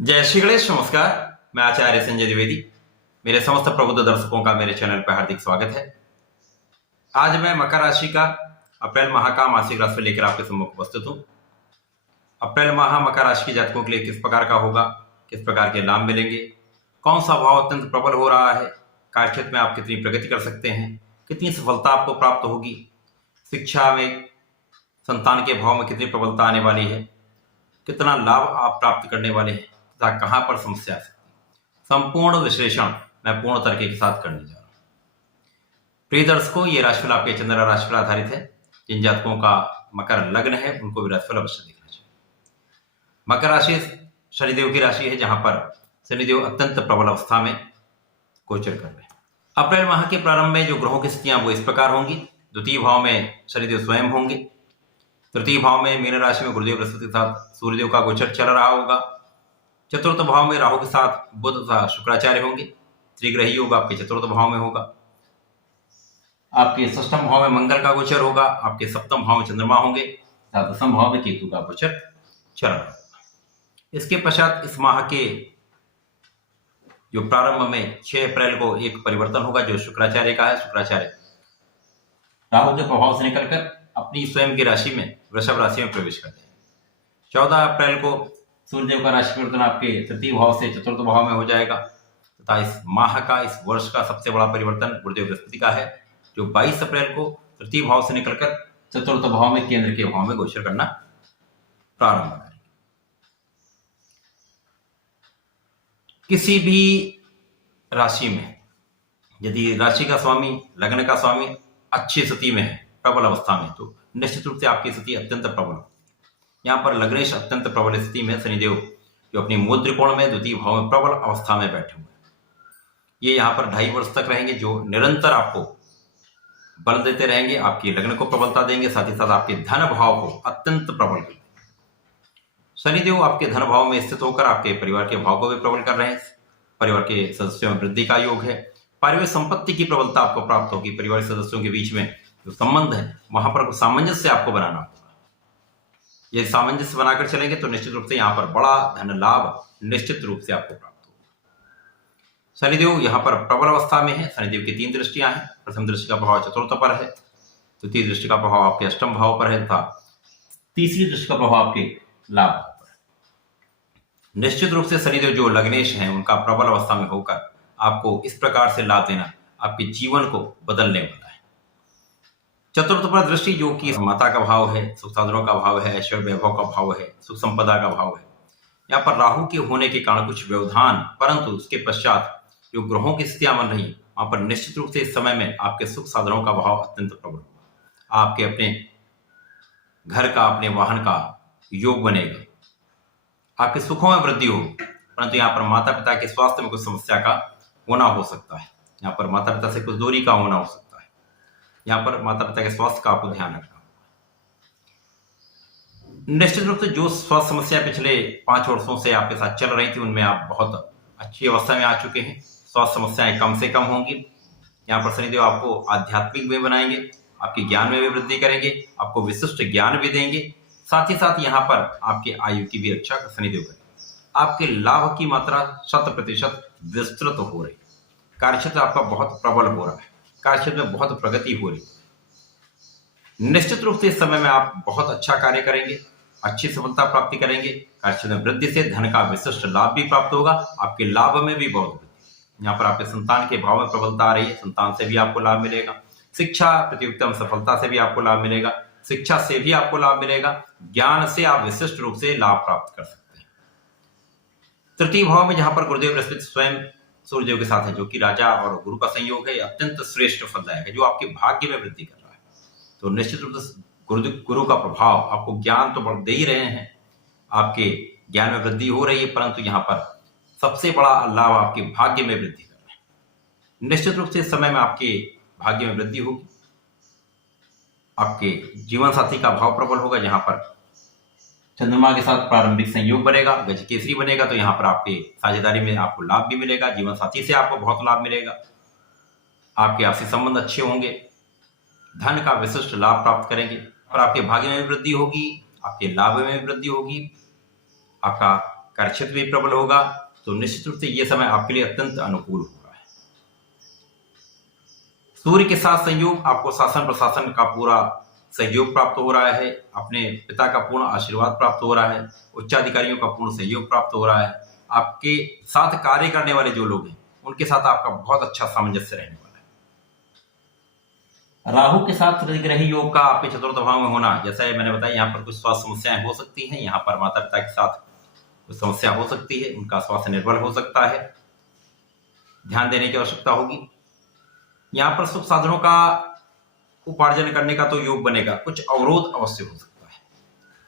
जय श्री गणेश। नमस्कार। मैं आचार्य संजय द्विवेदी। मेरे समस्त प्रबुद्ध दर्शकों का मेरे चैनल पर हार्दिक स्वागत है। आज मैं मकर राशि का अप्रैल माह का मासिक राशि लेकर आपके सम्मुख उपस्थित हूँ। अप्रैल माह मकर राशि के जातकों के लिए किस प्रकार का होगा, किस प्रकार के लाभ मिलेंगे, कौन सा भाव अत्यंत प्रबल हो रहा है, कार्यक्षेत्र में आप कितनी प्रगति कर सकते हैं, कितनी सफलता आपको प्राप्त होगी, शिक्षा में संतान के भाव में कितनी प्रबलता आने वाली है, कितना लाभ आप प्राप्त करने वाले हैं तथा कहां पर समस्या आ सकती है, संपूर्ण विश्लेषण मैं पूर्ण तरीके के साथ करने जा रहा हूं। प्रिय दर्शकों, ये राशिफल आपके चंद्र राशि पर आधारित है। जिन जातकों का मकर लग्न है उनको भी राशिफल अवश्य देखना चाहिए। मकर राशि शनिदेव की राशि है, जहां पर शनिदेव अत्यंत प्रबल अवस्था में गोचर कर रहे हैं। अप्रैल माह के प्रारंभ में जो ग्रहों की स्थितियां वो इस प्रकार होंगी। द्वितीय भाव में शनिदेव स्वयं होंगे। तृतीय भाव में मीन राशि में गुरुदेव बृहस्पति के साथ सूर्यदेव का गोचर चल रहा होगा। चतुर्थ भाव में राहु के साथ बुध तथा शुक्राचार्य होंगे। त्रिग्रही योग आपके चतुर्थ भाव में होगा। आपके षष्ठम भाव में मंगल का गोचर होगा। आपके सप्तम भाव में चंद्रमा होंगे तथा दसम भाव में केतु का गोचर चल रहा होगा। इसके पश्चात इस माह के जो प्रारंभ में 6 अप्रैल को एक परिवर्तन होगा जो शुक्राचार्य का है। शुक्राचार्य राहु के प्रभाव से निकलकर अपनी स्वयं की राशि में वृषभ राशि में प्रवेश करते हैं। 14 अप्रैल को सूर्यदेव का राशि परिवर्तन आपके तृतीय भाव से चतुर्थ भाव में हो जाएगा तथा इस माह का, इस वर्ष का सबसे बड़ा परिवर्तन गुरुदेव बृहस्पति का है, जो 22 अप्रैल को तृतीय भाव से निकलकर चतुर्थ भाव में केंद्र के भाव में गोचर करना प्रारंभ करेंगे। किसी भी राशि में यदि राशि का स्वामी, लग्न का स्वामी अच्छी स्थिति में है, प्रबल अवस्था में, तो निश्चित रूप से आपकी स्थिति अत्यंत प्रबल होती है। यहाँ पर लग्नेश अत्यंत प्रबल स्थिति में शनिदेव जो अपनी मूल त्रिकोण में द्वितीय भाव में प्रबल अवस्था में बैठे हुए हैं, ये यहाँ पर 2.5 वर्ष तक रहेंगे, जो निरंतर आपको बल देते रहेंगे, आपके लग्न को प्रबलता देंगे, साथ ही साथ आपके धन भाव को अत्यंत प्रबल करेंगे। शनिदेव आपके धन भाव में स्थित होकर आपके परिवार के भाव को भी प्रबल कर रहे हैं। परिवार के सदस्यों में वृद्धि का योग है। पारिवारिक संपत्ति की प्रबलता आपको प्राप्त होगी। परिवार सदस्यों के बीच में जो संबंध है वहां पर सामंजस्य आपको बनाना होगा। ये सामंजस्य बनाकर चलेंगे तो निश्चित रूप से यहाँ पर बड़ा धन लाभ निश्चित रूप से आपको प्राप्त होगा। शनिदेव यहाँ पर प्रबल अवस्था में है। शनिदेव की 3 दृष्टियां हैं। प्रथम दृष्टि का प्रभाव चतुर्थ पर है, द्वितीय दृष्टि का प्रभाव आपके अष्टम भाव पर है तथा तीसरी दृष्टि का प्रभाव आपके लाभ भाव पर है। निश्चित रूप से शनिदेव जो लग्नेश हैं उनका प्रबल अवस्था में होकर आपको इस प्रकार से लाभ देना आपके जीवन को बदलने वाला है। चतुर्थ पर दृष्टि जो कि माता का भाव है, सुख साधनों का भाव है, ऐश्वर्य वैभव का भाव है, सुख संपदा का भाव है। यहाँ पर राहु के होने के कारण कुछ व्यवधान, परंतु उसके पश्चात जो ग्रहों की स्थितियां बन रही वहां पर निश्चित रूप से इस समय में आपके सुख साधनों का भाव अत्यंत प्रबल होगा। आपके अपने घर का, अपने वाहन का योग बनेगा। आपके सुखों में वृद्धि होगी, परंतु यहाँ पर माता पिता के स्वास्थ्य में कुछ समस्या का होना हो सकता है। यहाँ पर माता पिता से कुछ दूरी का होना हो सकता है। यहाँ पर माता पिता के स्वास्थ्य का आपको ध्यान रखना होगा। निश्चित रूप से जो स्वास्थ्य समस्या पिछले 5 वर्षों से आपके साथ चल रही थी उनमें आप बहुत अच्छी अवस्था में आ चुके हैं। स्वास्थ्य समस्याएं कम से कम होंगी। यहाँ पर शनिदेव आपको आध्यात्मिक में बनाएंगे, आपके ज्ञान में भी वृद्धि करेंगे, आपको विशिष्ट ज्ञान भी देंगे। साथ ही साथ यहाँ पर आपके आयु की भी रक्षा शनिदेव करेंगे। आपके लाभ की मात्रा 100% विस्तृत हो रही है। कार्यक्षेत्र आपका बहुत प्रबल हो रहा है। कार्यक्षेत्र में बहुत प्रगति हो रही है। निश्चित रूप से इस समय में आप बहुत अच्छा कार्य करेंगे, अच्छी सफलता प्राप्ति करेंगे। कार्यक्षेत्र में वृद्धि से धन का विशिष्ट लाभ भी प्राप्त होगा। आपके लाभ में भी बहुत वृद्धि। यहाँ पर आपके संतान के भाव में प्रबलता आ रही है। संतान से भी आपको लाभ मिलेगा। शिक्षा प्रतियोगिता में सफलता से भी आपको लाभ मिलेगा। शिक्षा से भी आपको लाभ मिलेगा। ज्ञान से आप विशिष्ट रूप से लाभ प्राप्त कर सकते हैं। तृतीय भाव में जहां पर गुरुदेव बृहस्पति स्वयं सूर्यदेव के साथ है, जो कि राजा और गुरु का संयोग है, अत्यंत श्रेष्ठ फलदायक है, जो आपके भाग्य में वृद्धि कर रहा है। तो निश्चित रूप से गुरु का प्रभाव आपको ज्ञान तो बढ़ दे ही रहे हैं, आपके ज्ञान में वृद्धि हो रही है, परंतु यहाँ पर सबसे बड़ा लाभ आपके भाग्य में वृद्धि कर रहा है। निश्चित रूप से इस समय में आपके भाग्य में वृद्धि होगी। आपके जीवन साथी का भाव प्रबल होगा। जहां पर चंद्रमा के साथ प्रारंभिक संयोग बनेगा, गज केसरी बनेगा, तो यहाँ पर आपके साझेदारी में आपको लाभ भी मिलेगा। जीवन साथी से आपको बहुत लाभ मिलेगा। आपके आपसी संबंध अच्छे होंगे। धन का विशिष्ट लाभ प्राप्त करेंगे और आपके भाग्य में वृद्धि होगी, आपके लाभ में वृद्धि होगी। आपका कार्य क्षेत्र भी प्रबल होगा, तो निश्चित रूप से यह समय आपके लिए अत्यंत अनुकूल हो रहा है। सूर्य के साथ संयोग आपको शासन प्रशासन का पूरा सहयोग प्राप्त हो रहा है, अपने पिता का पूर्ण आशीर्वाद प्राप्त हो रहा है, उच्चाधिकारियों का पूर्ण सहयोग प्राप्त हो रहा है। आपके साथ कार्य करने वाले जो लोग हैं उनके साथ आपका बहुत अच्छा सामंजस्य रहने वाला है। राहु के साथ ग्रही योग का आपके चतुर्थ भाव में होना, जैसा मैंने बताया, यहाँ पर कुछ स्वास्थ्य समस्याएं हो सकती हैं, यहाँ पर माता पिता के साथ कुछ समस्या हो सकती है, उनका स्वास्थ्य निर्बल हो सकता है, ध्यान देने की आवश्यकता होगी। यहाँ पर सुख साधनों का उपार्जन करने का तो योग बनेगा, कुछ अवरोध अवश्य हो सकता है।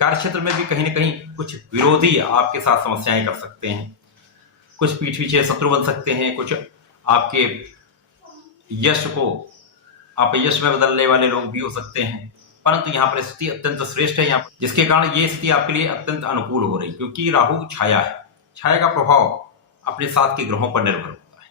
कार्य क्षेत्र में भी कहीं ना कहीं कुछ विरोधी आपके साथ समस्याएं कर सकते हैं, कुछ पीठ पीछे शत्रु बन सकते हैं, कुछ आपके यश को अपयश में बदलने वाले लोग भी हो सकते हैं। परंतु यहाँ पर स्थिति अत्यंत श्रेष्ठ है, यहाँ जिसके कारण ये स्थिति आपके लिए अत्यंत अनुकूल हो रही, क्योंकि राहु छाया है। छाया का प्रभाव अपने साथ के ग्रहों पर निर्भर होता है।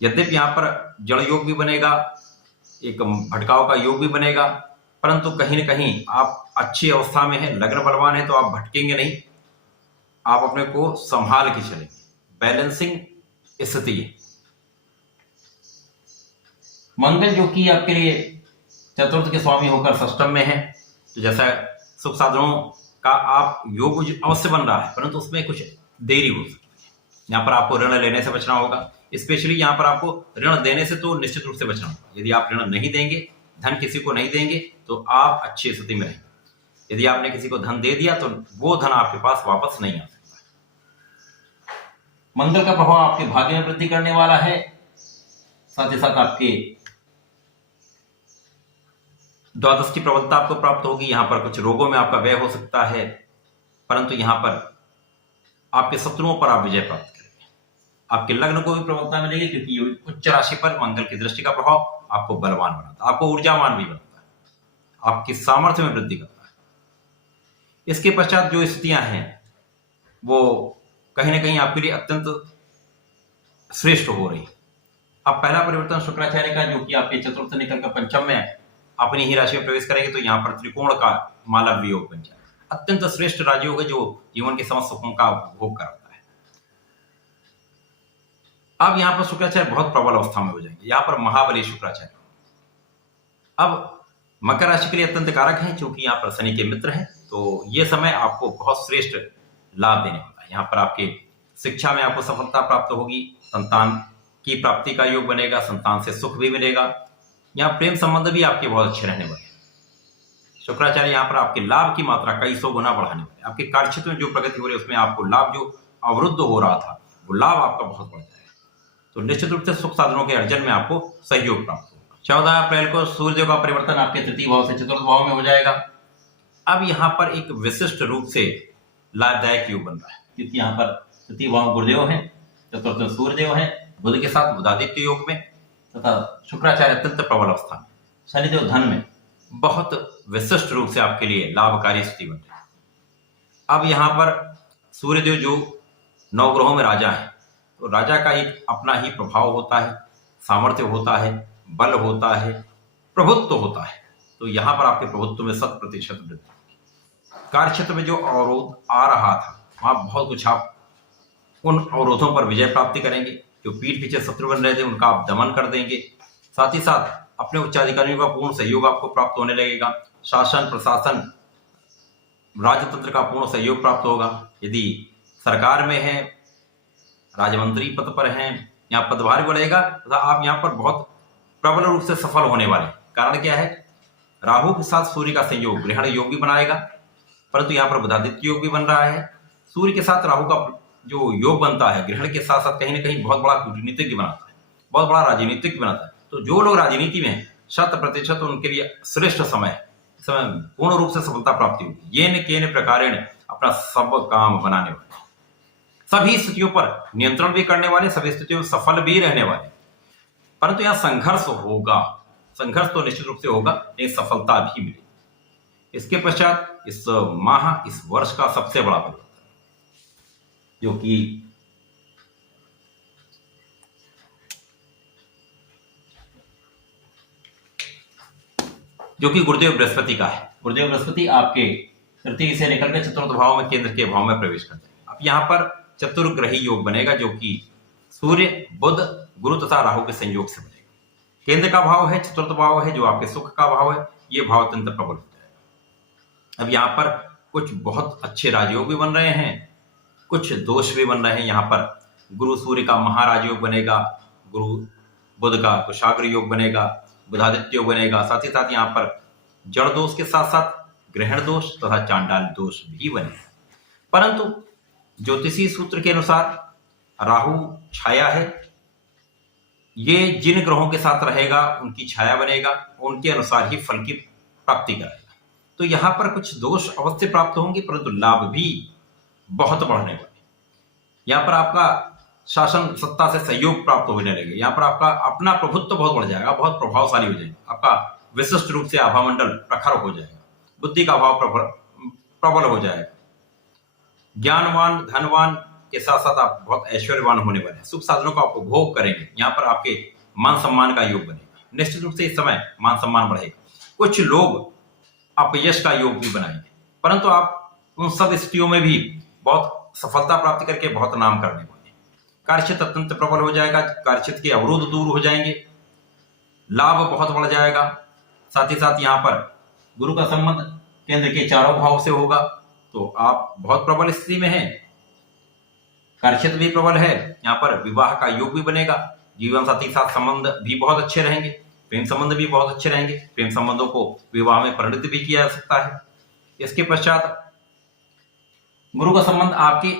यद्यपि यहाँ पर जड़ योग भी बनेगा, एक भटकाव का योग भी बनेगा, परंतु कहीं ना कहीं आप अच्छी अवस्था में है, लग्न बलवान है, तो आप भटकेंगे नहीं, आप अपने को संभाल के चलेंगे। बैलेंसिंग स्थिति है। मंगल जो कि आपके लिए चतुर्थ के स्वामी होकर षष्टम में है, तो जैसा सुख साधनों का आप योग अवश्य बन रहा है, परंतु उसमें कुछ देरी हो सकती है। यहाँ पर आपको ऋण लेने से बचना होगा, स्पेशली यहाँ पर आपको ऋण देने से तो निश्चित रूप से बचना होगा। यदि आप ऋण नहीं देंगे, धन किसी को नहीं देंगे, तो आप अच्छी स्थिति में रहेंगे। यदि आपने किसी को धन दे दिया तो वो धन आपके पास वापस नहीं आ सकता। मंगल का प्रभाव आपके भाग्य में वृद्धि करने वाला है, साथ ही साथ आपके द्वादश की प्रबलता आपको प्राप्त होगी। यहाँ पर कुछ रोगों में आपका व्यय हो सकता है, परंतु यहाँ पर आपके शत्रुओं पर आप विजय प्राप्त करेंगे। आपके लग्न को भी प्रबलता मिलेगी, क्योंकि उच्च राशि पर मंगल की दृष्टि का प्रभाव आपको बलवान बनाता है, आपको ऊर्जावान भी बनाता है, आपकी सामर्थ्य में वृद्धि करता है। इसके पश्चात जो स्थितियां हैं वो कहीं ना कहीं आपके लिए अत्यंत श्रेष्ठ हो रही। अब पहला परिवर्तन शुक्राचार्य का, जो कि आपके चतुर्थ निकल कर पंचम में अपनी ही राशि में प्रवेश करेंगे, तो यहाँ पर त्रिकोण का मालव्य योग बन जाएगा। अत्यंत श्रेष्ठ राजयोग है जो जीवन के समस्त सुखों का उपभोग कराता है। अब यहाँ पर शुक्राचार्य बहुत प्रबल अवस्था में हो जाएंगे, यहाँ पर महाबली शुक्राचार्य। अब मकर राशि के लिए अत्यंत कारक है, क्योंकि यहाँ पर शनि के मित्र हैं, तो ये समय आपको बहुत श्रेष्ठ लाभ देने वाला है। यहाँ पर आपके शिक्षा में आपको सफलता प्राप्त होगी, संतान की प्राप्ति का योग बनेगा, संतान से सुख भी मिलेगा। यहाँ प्रेम संबंध भी आपके बहुत अच्छे रहने वाले हैं। शुक्राचार्य यहाँ पर आपके लाभ की मात्रा कई सौ गुना बढ़ाने वाले। आपके कार्य क्षेत्र में जो प्रगति हो रही है उसमें आपको लाभ जो अवरुद्ध हो रहा था वो लाभ आपका बहुत बढ़ जाएगा, तो निश्चित रूप से सुख साधनों के अर्जन में आपको सहयोग प्राप्त होगा। 14 अप्रैल को सूर्य का परिवर्तन आपके तृतीय भाव से चतुर्थ भाव में हो जाएगा। अब यहाँ पर एक विशिष्ट रूप से लाभदायक योग बन रहा है, क्योंकि यहाँ पर तृतीय भाव गुरुदेव है, चतुर्थ सूर्यदेव है, बुध के साथ बुधादित्य योग में, तथा शुक्राचार्य अत्यंत प्रबल अवस्था में, शनिदेव धन में, बहुत विशिष्ट रूप से आपके लिए लाभकारी स्थिति बन रही है। अब यहाँ पर सूर्यदेव जो नवग्रहों में राजा है, तो राजा का एक अपना ही प्रभाव होता है, सामर्थ्य होता है, बल होता है, प्रभुत्व होता है। तो यहाँ पर आपके प्रभुत्व में 100% वृद्धि। कार्य क्षेत्र में जो अवरोध आ रहा था वहां बहुत कुछ आप उन अवरोधों पर विजय प्राप्ति करेंगे। जो पीठ पीछे शत्रु बन रहे थे उनका आप दमन कर देंगे। साथ ही साथ अपने उच्चाधिकारियों का पूर्ण सहयोग आपको प्राप्त होने लगेगा। शासन प्रशासन राजतंत्र का पूर्ण सहयोग प्राप्त होगा। यदि सरकार में है, राजमंत्री पद पर हैं, यहाँ पदभार बढ़ेगा तथा आप यहाँ पर बहुत प्रबल रूप से सफल होने वाले। कारण क्या है? राहु के साथ सूर्य का संयोग ग्रहण योग भी बनाएगा, परंतु यहाँ पर बुधादित्य योग भी बन रहा है। सूर्य के साथ राहु का जो योग बनता है ग्रहण के साथ साथ कहीं ना कहीं बहुत बड़ा कूटनीतिक भी बनाता है, बहुत बड़ा राजनीतिक भी बनाता है। तो जो लोग राजनीति में हैं 100% उनके लिए श्रेष्ठ समय है। इस समय पूर्ण रूप से सफलता प्राप्ति होगी। ये न केन प्रकारेण अपना सब काम बनाने वाले, सभी स्थितियों पर नियंत्रण भी करने वाले, सभी स्थितियों में सफल भी रहने वाले। परंतु यहाँ संघर्ष होगा, संघर्ष तो निश्चित रूप से होगा, लेकिन सफलता भी मिलेगी। इसके पश्चात इस माह, इस वर्ष का सबसे बड़ा परिवर्तन जो कि गुरुदेव बृहस्पति का है। गुरुदेव बृहस्पति आपके तृतीय से निकल के चतुर्थ भाव में, केंद्र के भाव में प्रवेश करते हैं। अब यहाँ पर चतुर्ग्रही योग बनेगा, जो कि सूर्य, बुध, गुरु तथा राहु के संयोग से बनेगा। केंद्र का भाव है, चतुर्थ भाव है, जो आपके सुख का भाव है, ये भाव अत्यंत प्रबल हो जाएगा। अब यहाँ पर कुछ बहुत अच्छे राजयोग भी बन रहे हैं, कुछ दोष भी बन रहे हैं। यहाँ पर गुरु सूर्य का महाराजयोग बनेगा, गुरु बुध का कुशाग्र योग बनेगा, बुधादित्य योग बनेगा। साथ ही साथ यहाँ पर जड़ दोष के साथ साथ ग्रहण दोष तथा चांडाल दोष भी बनेगा। परंतु ज्योतिषीय सूत्र के अनुसार राहु छाया है, ये जिन ग्रहों के साथ रहेगा उनकी छाया बनेगा, उनके अनुसार ही फल की प्राप्ति कराएगा। तो यहाँ पर कुछ दोष अवश्य प्राप्त होंगे, परंतु लाभ भी बहुत बढ़ने वाले। यहाँ पर आपका शासन सत्ता से सहयोग प्राप्त होने लगे, यहाँ पर आपका अपना प्रभुत्व बहुत बढ़ जाएगा, बहुत प्रभावशाली हो जाएगा, आपका विशिष्ट रूप से आभा मंडल प्रखर हो जाएगा, बुद्धि का भाव प्रबल हो जाएगा, ज्ञानवान धनवान के साथ साथ आप बहुत ऐश्वर्यवान होने वाले हैं, सुख साधनों का आप उपभोग करेंगे। यहाँ पर आपके मान सम्मान का योग बनेगा, निश्चित रूप से इस समय मान सम्मान बढ़ेगा। कुछ लोग अपयश का योग भी बनाएंगे, परंतु आप उन सब स्थितियों में भी बहुत सफलता प्राप्त करके बहुत नाम करने वाले। कार्यक्षेत्र अत्यंत प्रबल हो जाएगा, कार्यक्षेत्र के अवरोध दूर हो जाएंगे, लाभ बहुत बढ़ जाएगा। साथ ही साथ यहाँ पर गुरु का संबंध केंद्र के चारों भाव से होगा, तो आप बहुत प्रबल स्थिति में हैं। कार्यक्षेत्र भी प्रबल है, यहाँ पर विवाह का योग भी बनेगा, जीवन साथी के साथ संबंध भी बहुत अच्छे रहेंगे, प्रेम संबंध भी बहुत अच्छे रहेंगे, प्रेम संबंधों को विवाह में परिणत भी किया जा सकता है। इसके पश्चात गुरु का संबंध आपकी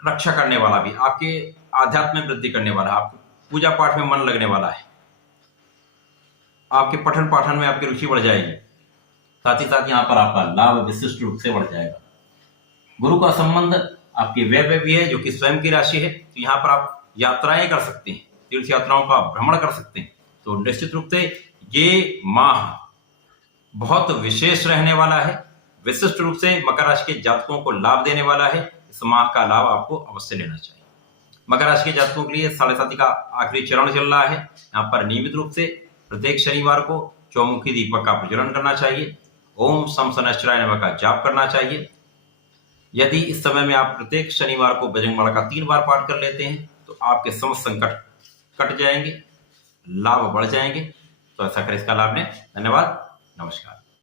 रक्षा करने वाला भी, आपके आध्यात्म में वृद्धि करने वाला, आपको पूजा पाठ में मन लगने वाला है, आपके पठन पाठन में आपकी रुचि बढ़ जाएगी। साथ ही साथ यहाँ पर आपका लाभ विशिष्ट रूप से बढ़ जाएगा। गुरु का संबंध आपके व्यय पे भी है, जो कि स्वयं की राशि है, तो यहाँ पर आप यात्राएं कर सकते हैं, तीर्थ यात्राओं का भ्रमण कर सकते हैं। तो निश्चित रूप से ये माह बहुत विशेष रहने वाला है, विशिष्ट रूप से मकर राशि के जातकों को लाभ देने वाला है। इस माह का लाभ आपको अवश्य लेना चाहिए। मकर राशि के जातकों के लिए 7.5 का आखिरी चरण चल रहा है। यहाँ पर नियमित रूप से प्रत्येक शनिवार को चौमुखी दीपक का प्रज्वलन करना चाहिए, ओम सम शनैश्चराय नमः का जाप करना चाहिए। यदि इस समय में आप प्रत्येक शनिवार को बजरंगमाला का 3 बार पाठ कर लेते हैं तो आपके समस्त संकट कट जाएंगे, लाभ बढ़ जाएंगे। तो ऐसा करें इसका लाभ लें। धन्यवाद, नमस्कार।